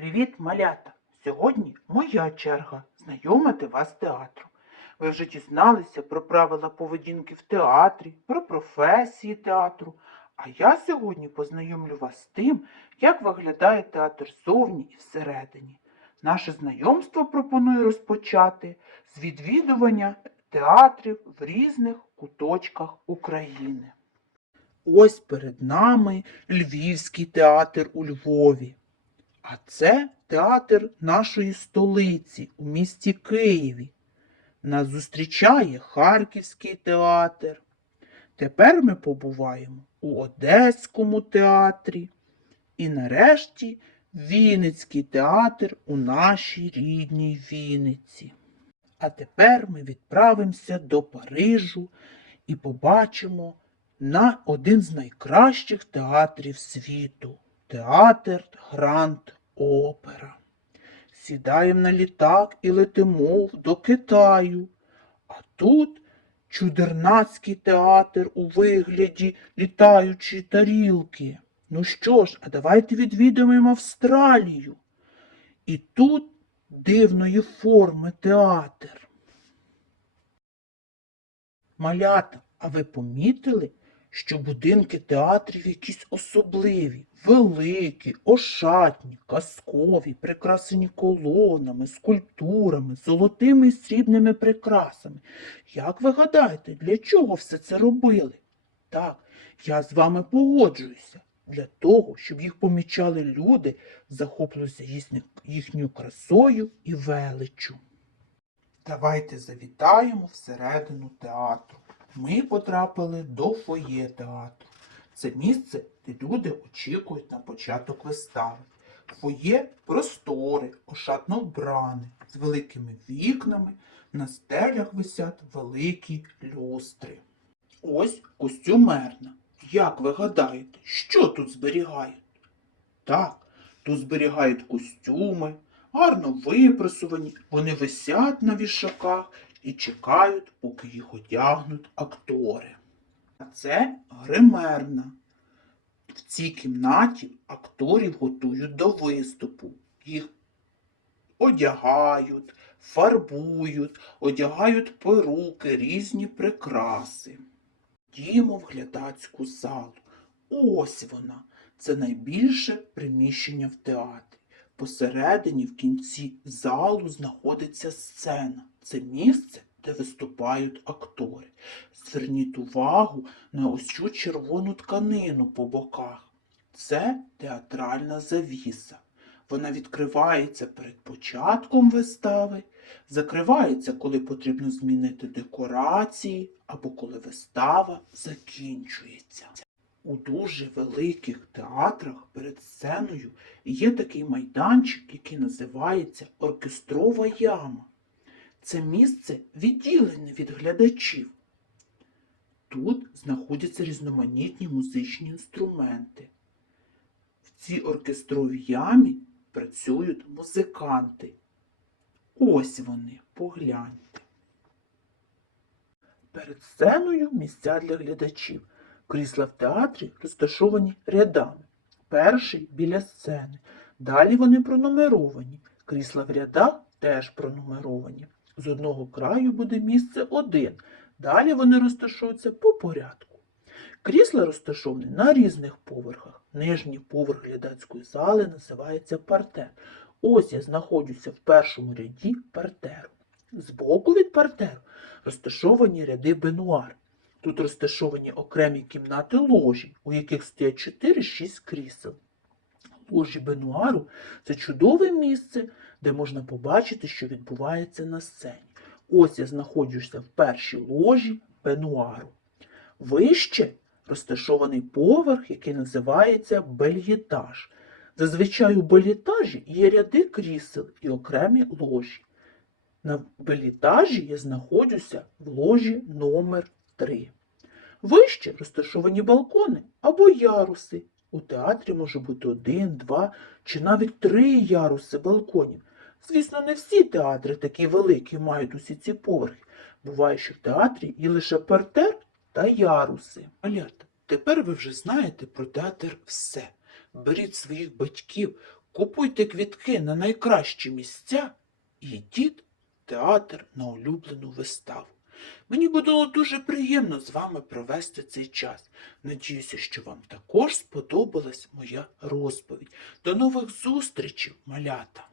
Привіт, малята! Сьогодні моя черга знайомити вас з театром. Ви вже дізналися про правила поведінки в театрі, про професії театру. А я сьогодні познайомлю вас з тим, як виглядає театр ззовні і всередині. Наше знайомство пропоную розпочати з відвідування театрів в різних куточках України. Ось перед нами Львівський театр у Львові. А це театр нашої столиці у місті Києві. Нас зустрічає Харківський театр. Тепер ми побуваємо у Одеському театрі. І нарешті Вінницький театр у нашій рідній Вінниці. А тепер ми відправимося до Парижу і побачимо на один з найкращих театрів світу театр Гранд Опера. Сідаємо на літак і летимо до Китаю. А тут чудернацький театр у вигляді літаючої тарілки. Ну що ж, а давайте відвідаємо Австралію. І тут дивної форми театр. Малята, а ви помітили, що будинки театрів якісь особливі, великі, ошатні, казкові, прикрашені колонами, скульптурами, золотими і срібними прикрасами. Як ви гадаєте, для чого все це робили? Так, я з вами погоджуюся. Для того, щоб їх помічали люди, захоплюються їхньою красою і величчю. Давайте завітаємо всередину театру. Ми потрапили до фоє театру. Це місце, де люди очікують на початок вистави. Фоє просторе, ошатно вбране, з великими вікнами, на стелях висять великі люстри. Ось костюмерна. Як ви гадаєте, що тут зберігають? Так, тут зберігають костюми, гарно випрасувані, вони висять на вішаках і чекають, поки їх одягнуть актори. А це гримерна. В цій кімнаті акторів готують до виступу. Їх одягають, фарбують, одягають перуки, різні прикраси. Діємо в глядацьку залу. Ось вона. Це найбільше приміщення в театрі. Посередині, в кінці залу, знаходиться сцена. Це місце, де виступають актори. Зверніть увагу на ось цю червону тканину по боках. Це театральна завіса. Вона відкривається перед початком вистави, закривається, коли потрібно змінити декорації або коли вистава закінчується. У дуже великих театрах перед сценою є такий майданчик, який називається оркестрова яма. Це місце відділене від глядачів. Тут знаходяться різноманітні музичні інструменти. В цій оркестровій ямі працюють музиканти. Ось вони, погляньте. Перед сценою місця для глядачів. Крісла в театрі розташовані рядами. Перший біля сцени. Далі вони пронумеровані. Крісла в рядах теж пронумеровані. З одного краю буде місце один. Далі вони розташуються по порядку. Крісла розташовані на різних поверхах. Нижній поверх глядацької зали називається партер. Ось я знаходжуся в першому ряді партеру. Збоку від партеру розташовані ряди бенуар. Тут розташовані окремі кімнати ложі, у яких стоять 4-6 крісел. Ложі бенуару це чудове місце, де можна побачити, що відбувається на сцені. Ось я знаходжуся в першій ложі бенуару. Вище розташований поверх, який називається бельєтаж. Зазвичай у бельєтажі є ряди крісел і окремі ложі. На бельєтажі я знаходжуся в ложі номер 3. Вище розташовані балкони або яруси. У театрі може бути один, два чи навіть три яруси балконів. Звісно, не всі театри такі великі мають усі ці поверхи. Буває, що в театрі є лише партер та яруси. Малята, тепер ви вже знаєте про театр все. Беріть своїх батьків, купуйте квітки на найкращі місця і йдіть в театр на улюблену виставу. Мені було дуже приємно з вами провести цей час. Надіюся, що вам також сподобалась моя розповідь. До нових зустрічей, малята!